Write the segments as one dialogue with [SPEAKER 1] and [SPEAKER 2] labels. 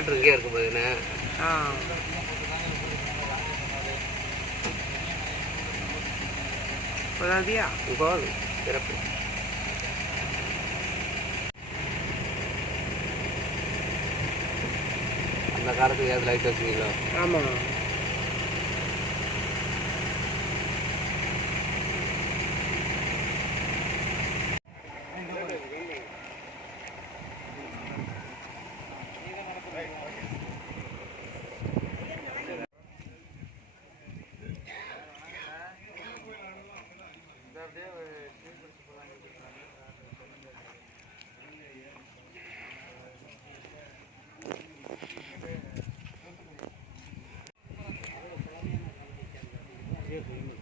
[SPEAKER 1] Matter இங்கே இருக்கும்
[SPEAKER 2] ஆ. போதாதியா
[SPEAKER 1] போதும் சிறப்பு அந்த காலத்துக்கு ஏதாவது லைட் வச்சுங்களோ
[SPEAKER 2] ஆமாம். Thank you.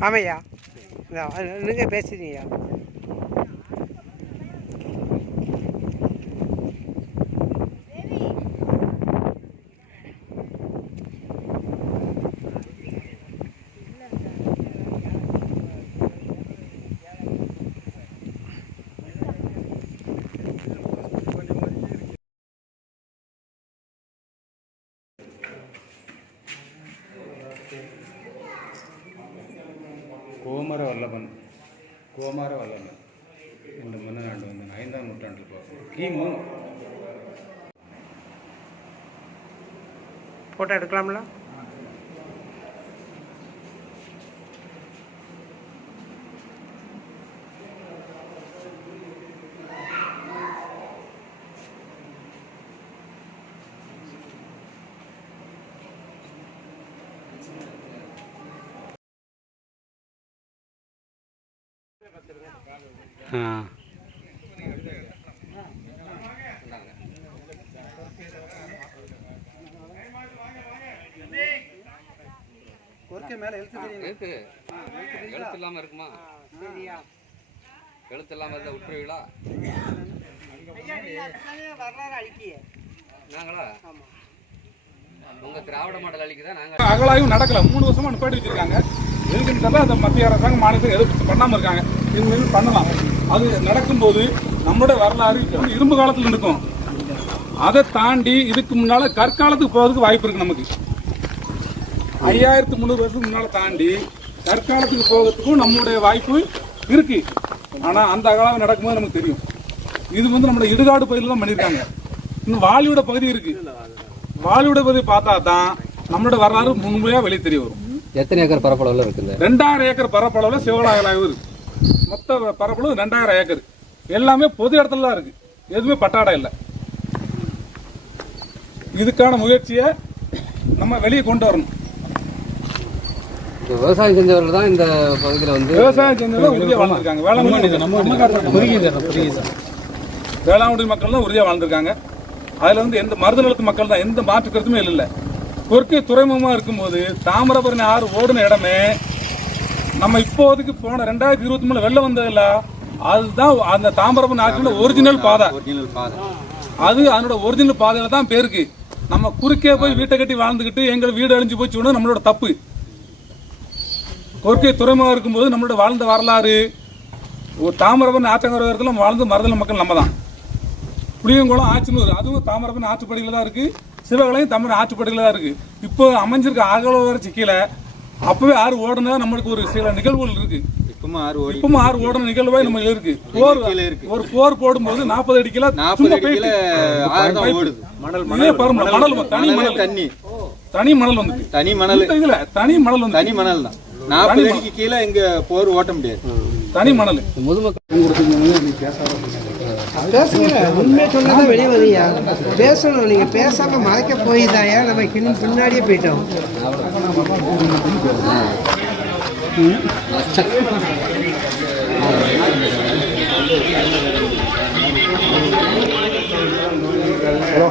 [SPEAKER 2] ஆமையா? நீங்கள் பேசுறீங்க
[SPEAKER 3] கோமார வல்லபன் கோமார வல்லபன் இந்த மன்னநாடு வந்து ஐந்தாம் நூற்றாண்டில் பார்க்கணும் கிமு.
[SPEAKER 2] ஃபோட்டோ எடுக்கலாம்ல?
[SPEAKER 1] எழுத்து இல்லாமல் இருக்குமா?
[SPEAKER 2] சரியா.
[SPEAKER 1] எழுத்து இல்லாமல் இருந்தால் விட்டுருவீங்களா நாங்களா? உங்கள் திராவிட மாடல் அழிக்குதா நாங்கள்
[SPEAKER 4] அகலாயும் நடக்கல. மூணு வருஷமா நிப்பாட்டி வச்சிருக்காங்க. எதுக்குன்னு அந்த மத்திய அரசாங்கம் மாநிலத்தை எதிர்ப்பு பண்ணாம இருக்காங்க. இனிமேல் பண்ணலாம். அது நடக்கும்போது நம்மளுடைய வரலாறு வந்து இரும்பு காலத்துல இருக்கும் அதை தாண்டி இதுக்கு முன்னால கற்காலத்துக்கு போறதுக்கு வாய்ப்பு இருக்கு நமக்கு. ஐயாயிரத்து முந்நூறு வருஷத்துக்கு முன்னால தாண்டி கற்காலத்துக்கு போகிறதுக்கும் நம்மளுடைய வாய்ப்பு இருக்கு. ஆனா அந்த காலம் நடக்கும்போது நமக்கு தெரியும். இது வந்து நம்மளோட இடுகாடு பகுதியில் தான் பண்ணியிருக்காங்க. இன்னும் வாலியோட பகுதி இருக்கு. வாலியோட பகுதி பார்த்தா தான் நம்மளோட வரலாறு முழுமையா வெளியே தெரிய வரும்.
[SPEAKER 1] எத்தனை ஏக்கர் பரப்பளவில் இருக்குங்க?
[SPEAKER 4] ரெண்டாயிரம் ஏக்கர் பரப்பளவுல சிவகலாயலாய்வு இருக்கு. மொத்த பரப்பளவு ரெண்டாயிரம் ஏக்கர். எல்லாமே பொது இடத்துல தான் இருக்கு. எதுவுமே பட்டாடா இல்லை. இதுக்கான முயற்சியை நம்ம வெளியே கொண்டு வரணும்.
[SPEAKER 1] விவசாயம் செஞ்சவர்கள் தான் இந்த பகுதியில் வந்து
[SPEAKER 4] விவசாயம் செஞ்சவங்க உறுதியா வாழ்ந்திருக்காங்க. வேளாண்மை வேளாண்குடி மக்கள் தான் உறுதியா வாழ்ந்திருக்காங்க. அதுல வந்து எந்த மருதநலத்து மக்கள் தான் எந்த மாற்று கருத்துமே இல்லை. கொற்கை துறைமுகமா இருக்கும்போது தாமிரபரணி ஆறு ஓடுன இடமே நம்ம இப்போதைக்கு போன ரெண்டாயிரத்தி இருபத்தி மூணு வெள்ளம் வந்ததில்ல அதுதான் அந்த தாமிரபரணி ஆற்றினோட ஒரிஜினல் பாதை. அது அதனோட ஒரிஜினல் பாதையில தான் பேருக்கு. நம்ம குறுக்கே போய் வீட்டை கட்டி வாழ்ந்துக்கிட்டு எங்கள் வீடு அழிஞ்சு போச்சு நம்மளோட தப்பு. கொற்கை துறைமுகம் இருக்கும்போது நம்மளோட வாழ்ந்த வரலாறு ஒரு தாமிரபரணி ஆற்றங்கர இடத்துல வாழ்ந்த மருதல மக்கள் நம்ம தான் புளியங்குளம் ஆச்சனூர் அதுவும் தாமிரபரணி ஆற்றுப்படியில் தான் இருக்கு. சிவகலையும் தமிழ் ஆற்றுப்படியில் தான் இருக்கு. இப்போ அமைஞ்சிருக்க அகலவர சிக்கல. அப்பவே ஆறு ஓடுனா நம்மளுக்கு ஒரு சில நிகழ்வுகள் இருக்கு.
[SPEAKER 3] இப்பவும் ஆறு ஓடி
[SPEAKER 4] இப்பவும் ஆறு ஓடுன நிகழ்வே நம்ம இருக்கு. போர் ஒரு போர் போடும்போது நாற்பது அடி கிலோ
[SPEAKER 3] நாற்பது அடி மணல்
[SPEAKER 4] மணல் தனி மணல்
[SPEAKER 3] தண்ணி.
[SPEAKER 4] தனி மணல் வந்து
[SPEAKER 3] தனி மணல்.
[SPEAKER 4] இதுல தனி மணல் வந்து
[SPEAKER 3] தனி மணல் தான். நாற்பது அடிக்கு கீழே இங்க போர் ஓட்ட முடியாது.
[SPEAKER 4] தனி மணல்.
[SPEAKER 2] பேசுங்க உண்மையை சொன்னா தான் வெளியே வரீங்க பேசணும் நீங்கள் பேசாமல் மறைக்க போய் தாயா நம்ம கிளி பின்னாடியே போயிட்டோம்.
[SPEAKER 3] ஹலோ.